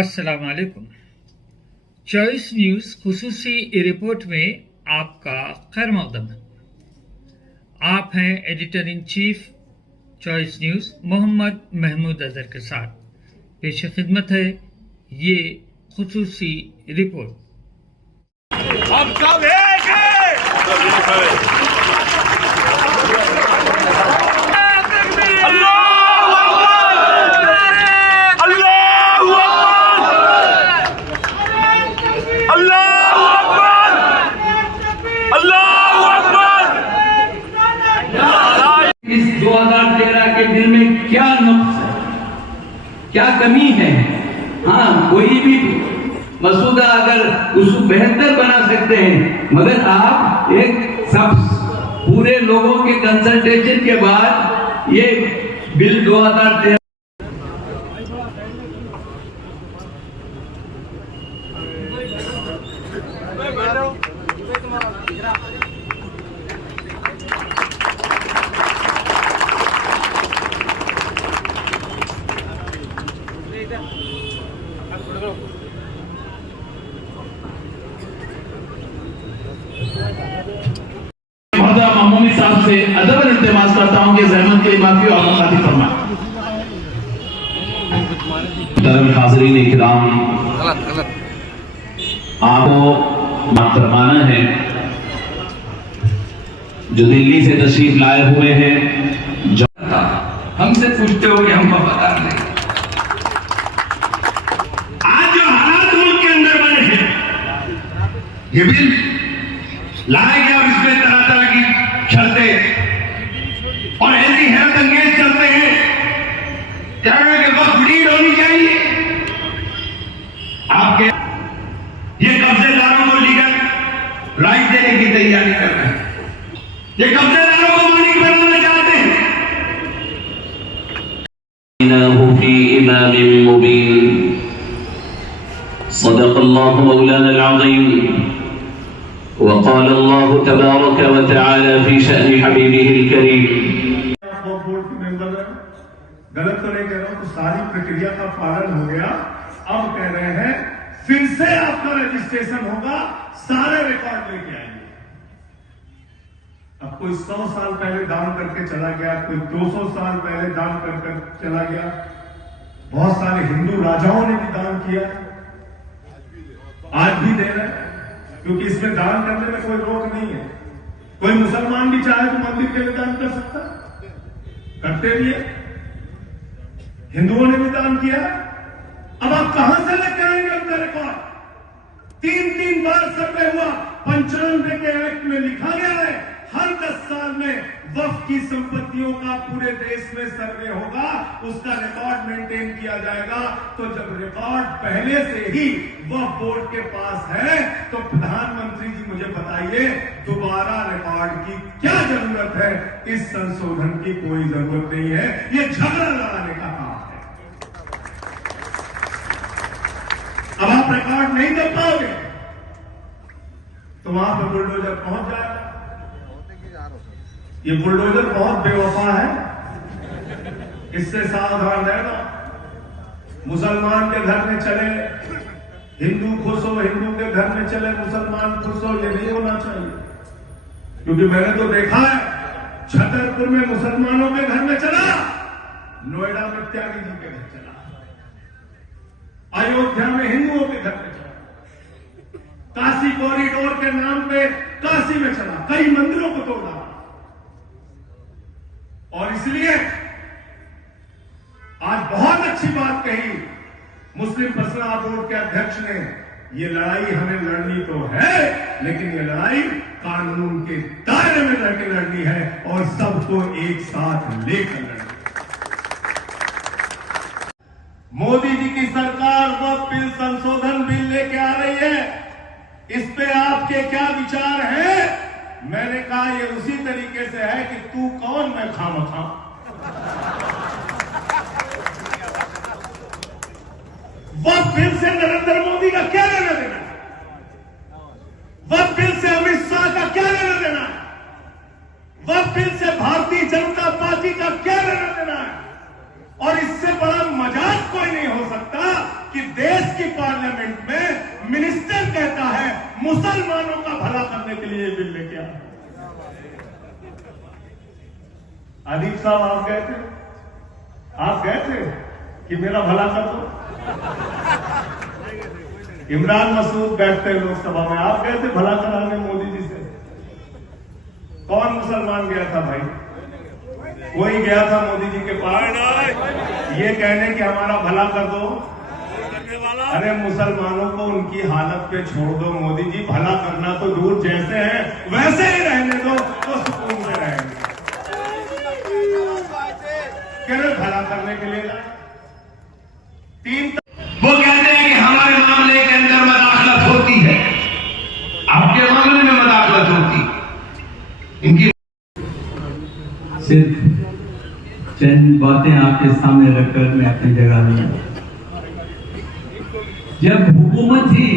अस्सलाम वालेकुम। Choice news खुसूसी report में आपका खैर मक़दम है। आप हैं editor in chief Choice News Mohammad Mahmood Azhar के साथ। पेश खिदमत है ये खुसूसी रिपोर्ट। हम सब एक हैं। इस 2013 के बिल में क्या नुक्स है, क्या कमी है? हाँ, कोई भी मसूदा अगर उसको बेहतर बना सकते हैं, मगर आप एक सब पूरे लोगों के कंसल्टेशन के बाद ये बिल 2013 मामूमी साहब से अदब इल्तिमास करता हूं कि जहमत के माफी और मुखातिब फरमाएं। हाज़रीन इकराम, आपको फरमाना है जो दिल्ली से तशरीफ लाए हुए हैं, हमसे पूछते हो कि हम बता दें। आज जो हालात मुल्क के अंदर बने हैं, ये बिल लाया गया और इसमें तरह तरह की शर्तें और ऐसी हैरत अंगेज चलते हैं कहने के वक्त लीड होनी चाहिए। आपके ये कब्जेदारों को लीगल राइट देने की तैयारी कर रहे हैं, ये कब्जेदारों को मालिक बनाना चाहते हैं। सदक़ल्लाहु मौलाना अल-अज़ीम वक़ाल अल्लाहु तबारक व तआला फी शअनि हबीबिहिल करीम। बोर्ड के मेंबर हैं, गलत तो नहीं कह रहा हूं, तो सारी प्रक्रिया का पालन हो गया। अब कह रहे हैं फिर से आपका रजिस्ट्रेशन होगा, सारे रिकॉर्ड लेके आएंगे। अब कोई 100 साल पहले दान करके चला गया, कोई 200 साल पहले दान कर चला गया। बहुत सारे हिंदू राजाओं ने भी दान किया, आज भी दे रहे हैं, क्योंकि इसमें दान करने में कोई रोक नहीं है। कोई मुसलमान भी चाहे तो मंदिर के लिए दान कर सकता, करते भी है, हिंदुओं ने भी दान किया। अब आप कहां से लेकर आएंगे उनका रिकॉर्ड? 3 बार सर्वे हुआ, 95 के एक्ट में लिखा गया है हर 10 साल में वक्फ की संपत्तियों का पूरे देश में सर्वे होगा, उसका रिकॉर्ड मेंटेन किया जाएगा। तो जब रिकॉर्ड पहले से ही वक्फ बोर्ड के पास है, तो प्रधानमंत्री जी मुझे बताइए दोबारा रिकॉर्ड की क्या जरूरत है? इस संशोधन की कोई जरूरत नहीं है, ये झगड़ा लड़ाने का काम है। अब आप रिकॉर्ड नहीं दे पाओगे तो वहां पर बुलडोजर पहुंच जाएगा। ये बुलडोजर बहुत बेवफा है, इससे सावधान रहना। मुसलमान के घर में चले, हिंदू खुश हो, हिंदू के घर में चले मुसलमान खुश हो, ये नहीं होना चाहिए। क्योंकि मैंने तो देखा है छतरपुर में मुसलमानों के घर में चला, नोएडा में त्यागी जी के घर चला, अयोध्या में हिंदुओं के घर में चला, काशी कॉरिडोर के नाम पे काशी में चला, कई मंदिरों को तोड़ा। और इसलिए आज बहुत अच्छी बात कही मुस्लिम मसला बोर्ड के अध्यक्ष ने, ये लड़ाई हमें लड़नी तो है, लेकिन ये लड़ाई कानून के दायरे में रहकर लड़नी है और सबको एक साथ लेकर लड़नी। मोदी जी की सरकार वक्फ बिल संशोधन बिल लेके आ रही है, इस पे आपके क्या विचार हैं? मैंने कहा ये उसी तरीके से है कि तू कौन मैं खामखा। वक्फ बिल से नरेंद्र मोदी का क्या लेना देना है? वक्फ बिल से अमित शाह का क्या लेना देना है? वक्फ बिल से भारतीय जनता पार्टी का क्या लेना देना है? और इससे बड़ा मजाक कोई नहीं हो सकता कि देश पार्लियामेंट में मिनिस्टर कहता है मुसलमानों का भला करने के लिए ये बिल लेके आया। आदिफ साहब आप गए थे कि मेरा भला कर दो। इमरान मसूद बैठते हैं लोकसभा में, आप गए थे भला कराने मोदी जी से? कौन मुसलमान गया था भाई? कोई गया था मोदी जी के पास ये कहने कि हमारा भला कर दो? अरे मुसलमानों को उनकी हालत पे छोड़ दो मोदी जी, भला करना तो दूर, जैसे हैं वैसे ही रहने दो तो सुकून से रहेंगे। केवल भला करने के लिए वो कहते हैं कि हमारे मामले के अंदर मदाखलत होती है, आपके मामले में मदाखलत होती है। इनकी सिर्फ चंद बातें आपके सामने रखकर मैं अपनी जगह में, जब हुकूमत ही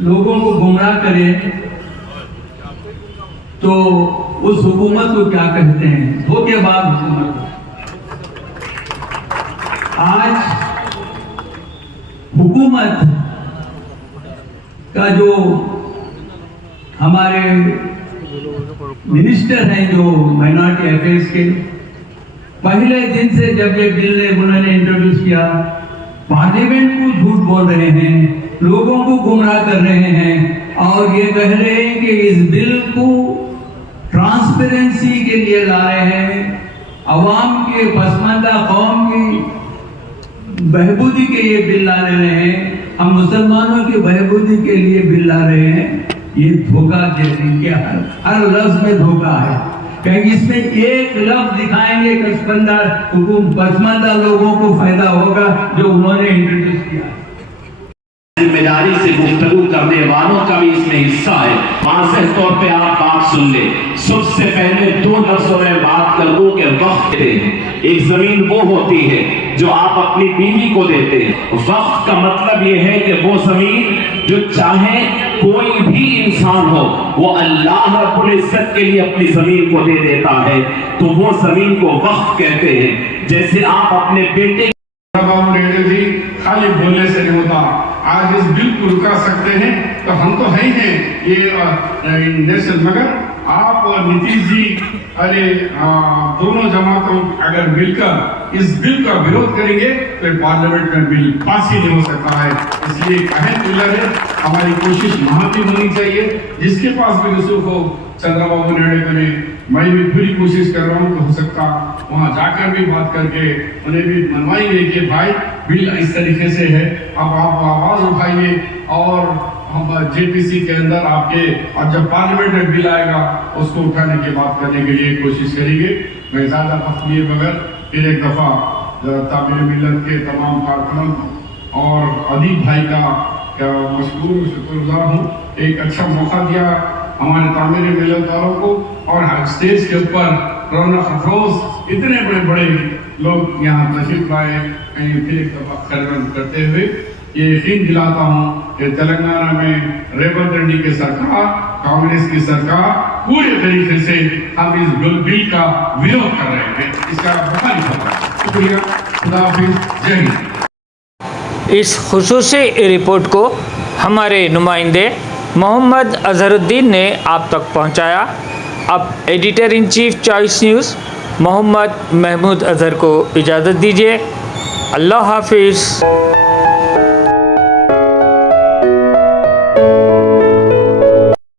लोगों को गुमराह करे तो उस हुकूमत को क्या कहते हैं? धोखेबाज हुकूमत। आज हुकूमत का जो हमारे मिनिस्टर हैं जो माइनॉरिटी अफेयर्स के, पहले दिन से जब ये बिल उन्होंने इंट्रोड्यूस किया, पार्लियामेंट को झूठ बोल रहे हैं, लोगों को गुमराह कर रहे हैं और ये कह रहे हैं कि इस बिल को ट्रांसपेरेंसी के लिए ला रहे हैं, अवाम के पसमानदा कौम की बहबूदी के लिए बिल ला रहे हैं, हम मुसलमानों की बहबूदी के लिए बिल ला रहे हैं। ये धोखा जैसे इनके हर लफ्ज में धोखा है। कहीं इसमें एक लफ्ज दिखाएंगे पसमानदा लोगों को फायदा होगा जो उन्होंने इंट्रोड्यूस किया। जिम्मेदारी से गुफ्तगू करने वालों का भी इसमें हिस्सा है। वाज़ेह तौर पे आप बात सुन ले। सबसे पहले 2 लफ्जों में बात कर दूं कि वक्त देते हैं। एक जमीन वो होती है जो आप अपनी बीवी को देते हैं। वक्त का मतलब ये है कि वो जमीन जो चाहे कोई भी इंसान हो, वो अल्लाह रब्बुल इज्जत के लिए अपनी जमीन को दे देता है, तो वो जमीन को वक्त कहते हैं। जैसे आप अपने बेटे जी खाली बोलने से नहीं होता, आज इस बिल को रुका सकते हैं तो हम तो है ही हैं ये नेशनल, मगर आप और नीतीश जी अरे दोनों जमातों अगर मिलकर इस बिल का विरोध करेंगे तो पार्लियामेंट में बिल पास ही नहीं हो सकता है। इसलिए एक अहम पिलर है, हमारी कोशिश वहां भी होनी चाहिए। जिसके पास भी रिसोर्स हो, चंद्रबाबू नायडू करें, मैं भी पूरी कोशिश कर रहा हूँ तो हो सकता वहां जाकर भी बात करके उन्हें भी मनवाएंगे कि भाई बिल इस तरीके से है, अब आप आवाज उठाइए और हम जेपीसी के अंदर आपके, और जब पार्लियामेंट में बिल आएगा उसको उठाने की बात करने के लिए कोशिश करेंगे। मैं ज्यादा वक्त लिए बगैर फिर एक दफा तामीर मिल्लत के तमाम कारकुनों और अदीब भाई का मशकूर शुक्रगुजार हूँ। एक अच्छा मौका दिया हमारे तामीर मिल्लत वालों को, और स्टेज के ऊपर रौनक अफरोज इतने बड़े बड़े लोग यहाँ तशरीफ लाए। फिर एक दफा खैरमंद करते हुए ये यकीन दिलाता हूँ कि तेलंगाना में रेवंत रेड्डी की सरकार, कांग्रेस की सरकार पूरे तरीके से हम इस बिल का विरोध कर रहे हैं। इसका बहुत शुक्रिया, खुदा हाफिज, जय हिंद। इस खुसूसी रिपोर्ट को हमारे नुमाइंदे मोहम्मद अजहरुद्दीन ने आप तक पहुंचाया। अब editor in chief Choice News Mohammad Mahmood Azhar को इजाज़त दीजिए। अल्लाह हाफिज़।